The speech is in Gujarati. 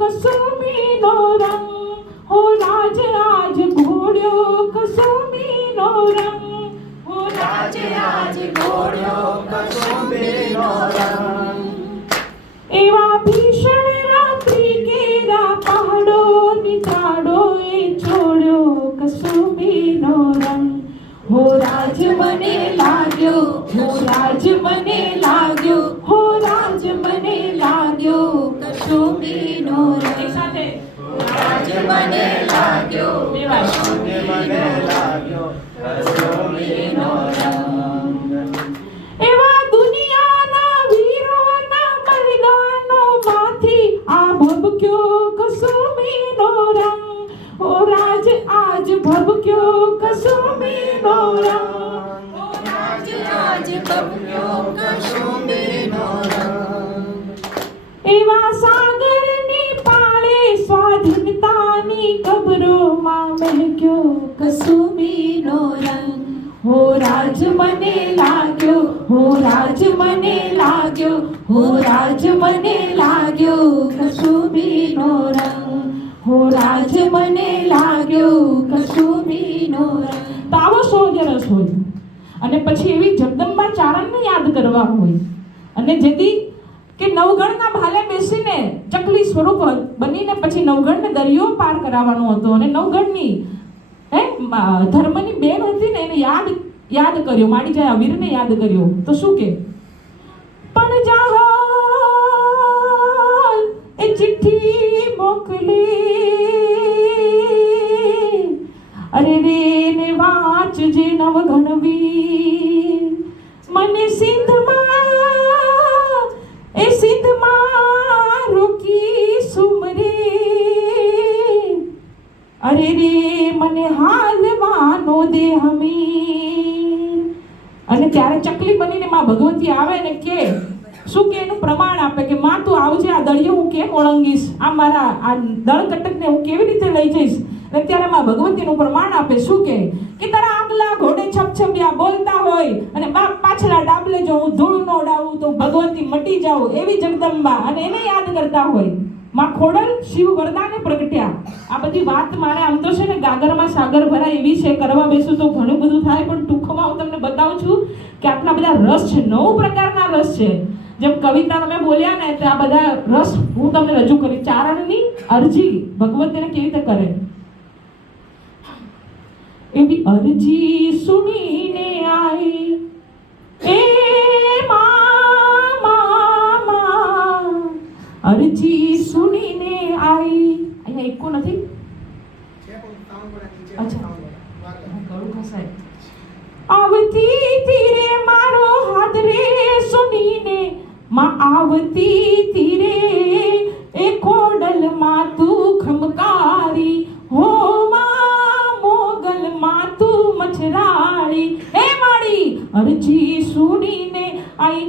કસુમીનો રંગ, હો રાજ આજ ઘોડ્યો કસુમીનો રંગ, હો રાજ આજ ઘોડ્યો કસુમીનો રંગ. એવા ભીષણ રાત્રિ કેરા પહાડો નિતાડો એ છોડ્યો કસુમીનો રંગ, હો રાજ મને લાગ્યો, હો રાજ મને લાગ્યો, હો રાજ મને લાગ્યો કસુમીનો રંગ. એક સાથે રાજ મને લાગ્યો, મને લાગ્યો કસુમીનો રંગ. એવા દુનિયાના વીરોના બલિદાનો માંથી આ ભબક્યો કસુમીનો રંગ, ઓ રાજ આજ ભબક્યો કસુમીનો રંગ, ઓ રાજ આજ ભબક્યો કસુમીનો રંગ. એવા સાગરની પાળે સ્વાધીનતાની કબરોમાં મહેક્યો કસુમીનો રંગ, હો રાજ મને લાગ્યો, હો રાજ મને લાગ્યો, હો રાજ મને લાગ્યો કસુમીનો રંગ, હો રાજ મને લાગ્યો કસુમીનો રંગ. તો આવો સોજરસ હોય અને પછી એવી જગદંબા ચારણને યાદ કરવા હોય અને જેથી કે નવગણના ભાલે બેસીને ચકલી સ્વરૂપ બનીને પછી નવગણને દરિયો પાર કરાવવાનો હતો અને નવગણની ધર્મની બેન હતી ને એને યાદ કર્યો, માડી જાય વીરને યાદ કર્યો તો શું કે પણ જાહલ એ ચિઠ્ઠી મોકલી, અરે રે ને વાંચજે નવગણ વીર, મને સિંધમાં રોકી સુમરે, અરે રે મને હાલવાનો દે હમીર. અને ત્યારે ચકલી બનીને માં ભગવતી આવે ને કે શું કે એનું પ્રમાણ આપે કે માં તું આવજે, આ દળિયો હું કેમ ઓળંગીશ, આ મારા આ દળ કટકને હું કેવી રીતે લઈ જઈશ. અને ત્યારે માં ભગવતીનું પ્રમાણ આપે શું કે તારા આગલા ઘોડે છપછપિયા બોલતા હોય અને બાપ પાછલા ડાબલે જો હું ધૂળ નો ઉડાવું તો ભગવતી મટી જાઉં એવી જગદંબા અને એને યાદ કરતા હોય. માં ખોડલ શિવ વરદાને પ્રગટ્યા. આ બધી વાત મારે આમ તો છે ને ગાગરમાં સાગર ભરાય એવી છે, કરવા બેસું તો ઘણું બધું થાય, પણ ટૂંકમાં હું તમને બતાવું છું કે આટલા બધા રસ છે, 9 પ્રકારના રસ છે. જેમ કવિતા તમે બોલ્યા ને તો આ બધા રસ હું તમને રજૂ કરી. ચારણની અરજી ભગવતીને કેવી રીતે કરે, એવી અરજી સુનીને આઈ એ મા, અરજી સુનીને આઈ. અહીંયા એકો નથી, અચ્છા ગળું ખસાય. આવતી તીરે મારો હાથ રે સુનીને માં, આવતી તીરે એ ખોડલ માં તું ખમકારી, હો માં મોગલ માં તું મછરાળી. હે માડી અરજી સુનીને આઈ